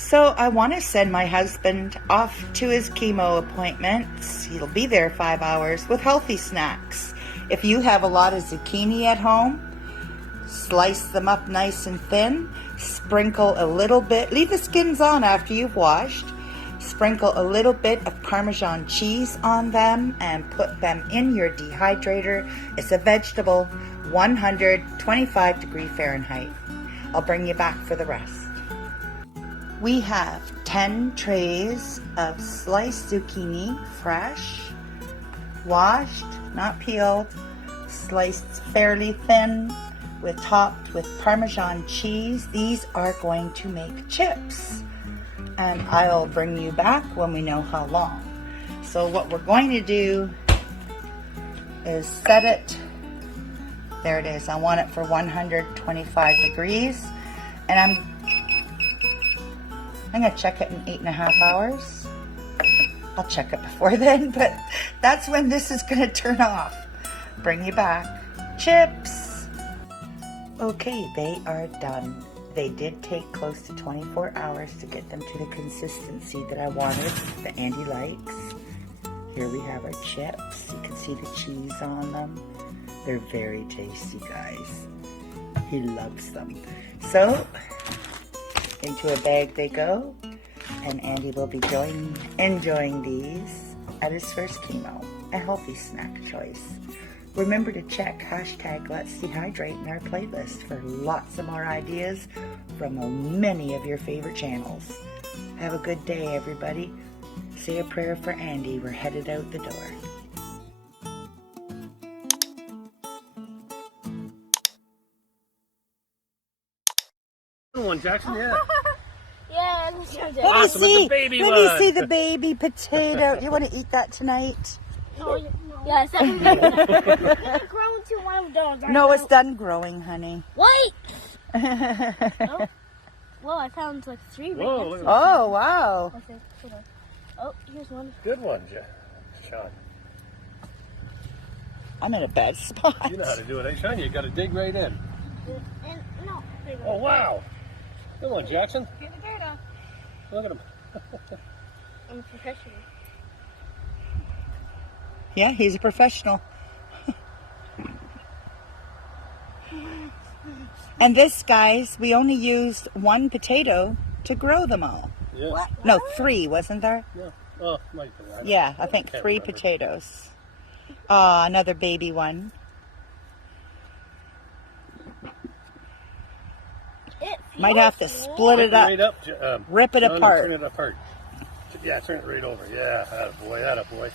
So I want to send my husband off to his chemo appointments. He'll be there 5 hours with healthy snacks. If you have a lot of zucchini at home, slice them up nice and thin. Sprinkle a little bit, leave the skins on after you've washed. Sprinkle a little bit of Parmesan cheese on them and put them in your dehydrator. It's a vegetable, 125 degree Fahrenheit. I'll bring you back for the rest. We have 10 trays of sliced zucchini, fresh, washed, not peeled, sliced fairly thin, topped with Parmesan cheese. These are going to make chips, and I'll bring you back when we know how long. So what we're going to do is set it, there it is, I want it for 125 degrees, and I'm going to check it in 8.5 hours. I'll check it before then, but that's when this is going to turn off. Bring you back. Chips! Okay, they are done. They did take close to 24 hours to get them to the consistency that I wanted, that Andy likes. Here we have our chips. You can see the cheese on them. They're very tasty, guys. He loves them. So, into a bag they go, and Andy will be enjoying these at his first chemo, a healthy snack choice. Remember to check hashtag Let's Dehydrate in our playlist for lots of more ideas from many of your favorite channels. Have a good day, everybody. Say a prayer for Andy. We're headed out the door. Good one, Jackson, yeah. Yeah, let me see. Awesome, it's a baby one. Let me see the baby potato. You want to eat that tonight? No. Yeah, it's definitely growing to one of those. Right No, now. it's done growing, honey. Wait! Oh. Whoa, I found like 3 right Whoa, next look to at it. Oh, wow. Okay, hold on. Oh, here's one. Good one, Sean. I'm in a bad spot. You know how to do it, eh, Sean? You got to dig right in. And no, there you Oh, go. wow. Good one, Jackson. Get the dirt off. Look at him. I'm a professional. Yeah, he's a professional. And this, guys, we only used 1 potato to grow them all. Yeah. What? No, 3, wasn't there? Yeah. Oh, might be right. Yeah, I think Can't 3 remember. potatoes. Ah, another baby one. Might have to split it up. Right up, Rip it Sean, apart. Turn it apart. Yeah, turn it right over. Yeah, attaboy.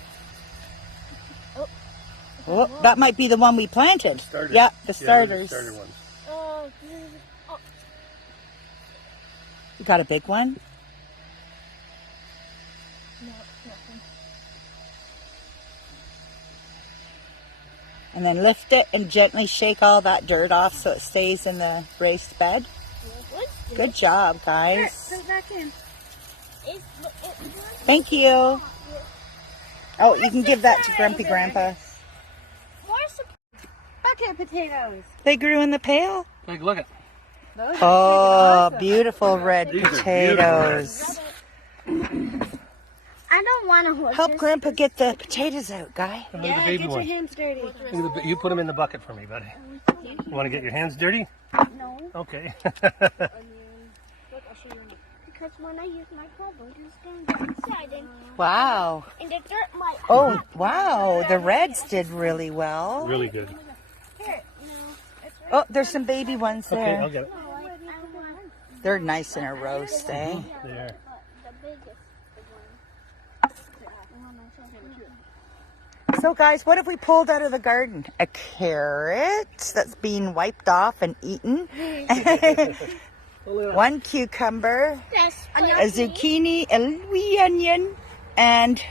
Oh, that might be the one we planted. Starters. Yeah, the Yeah, starters. those are starter ones. Oh, You got a big one? no, nothing. And then lift it and gently shake all that dirt off so it stays in the raised bed. What's this? Good job, Here, guys. put it back in. Thank you. Oh, you can give that to Grumpy Grandpa. More bucket potatoes. They grew in the pail? Take a look at. Oh, beautiful red These are potatoes. I don't want to hold Help Grandpa get the potatoes out, guy. Look at the baby get one. your hands dirty. Look at the, you put them in the bucket for me, buddy. You want to get your hands dirty? No. Okay. Look, I'll show you. Because when I use my cobble, it's going to go inside Wow. and the dirt might. Oh, wow. The reds did really well. Really good. Here, no. It's right. Oh, there's some baby ones Okay, I'll there. get it. No, I want They're nice in a roast, eh? They are. the biggest one. So, guys, what have we pulled out of the garden? A carrot that's being wiped off and eaten. 1 cucumber. Yes, A zucchini, a wee onion, and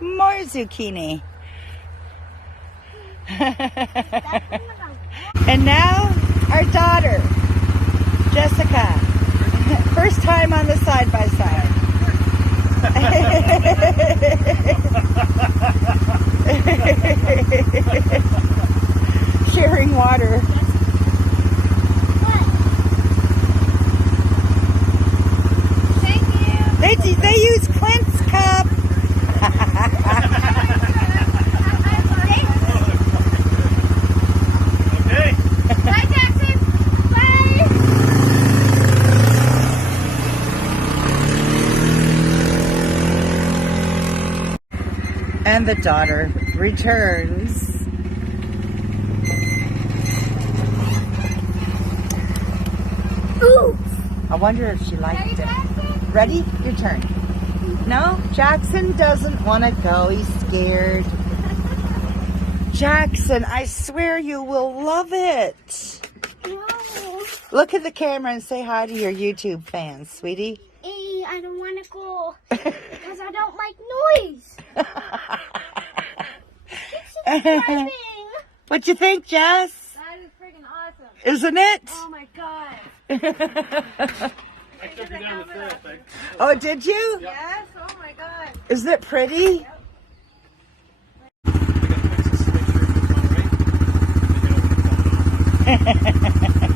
more zucchini. And now, our daughter, Jessica. First time on the side-by-side. Sharing water. Thank you. And the daughter returns. Ooh. I wonder if she liked it. Ready? Your turn. No, Jackson doesn't want to go. He's scared. Jackson, I swear you will love it. No. Look at the camera and say hi to your YouTube fans, sweetie. Hey, I don't want to go because I don't like noise. Keep subscribing. What you think, Jess? That is freaking awesome. Isn't it? Oh my god. I took her down the trail, Peg. Oh, did you? Yes? Oh my god. Isn't it pretty? I gotta fix this to make sure it's on right.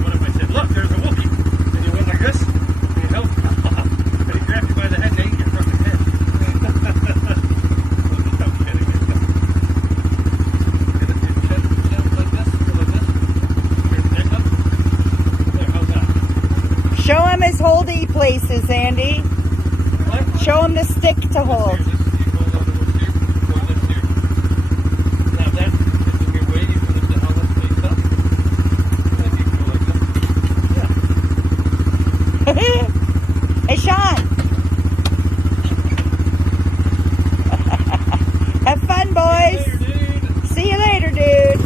What if I said, look, there's a Wookiee? And you went like this? And you help? And he grabbed you by the head and ate your fucking head. I'm kidding. Get it, chin like this, go like this. Your neck up. There, how's that? Show him his holdy places, Andy. What? Show him the stick to hold. Here, this, you hold on to this here, hold this here. Now that is in your way, you can lift it all this face up. And then you go like that. Hey, Sean. Have fun, boys. Later, dude. See you later, dude.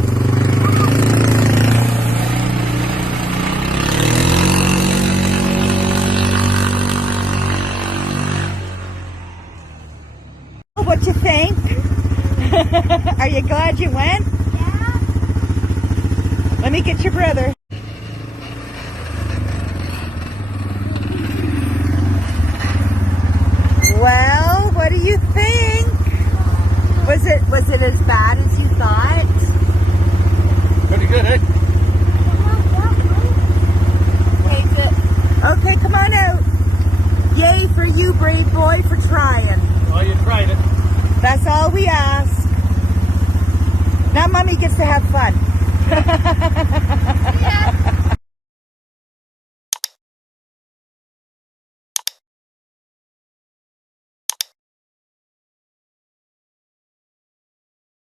What you think? Are you glad you went? Yeah. Let me get your brother. Well, what do you think? Was it as bad as you thought? Pretty good, eh? Hates it. Okay, come on out. Yay for you, brave boy, for trying. Well, you tried it. That's all we ask. Now Mommy gets to have fun.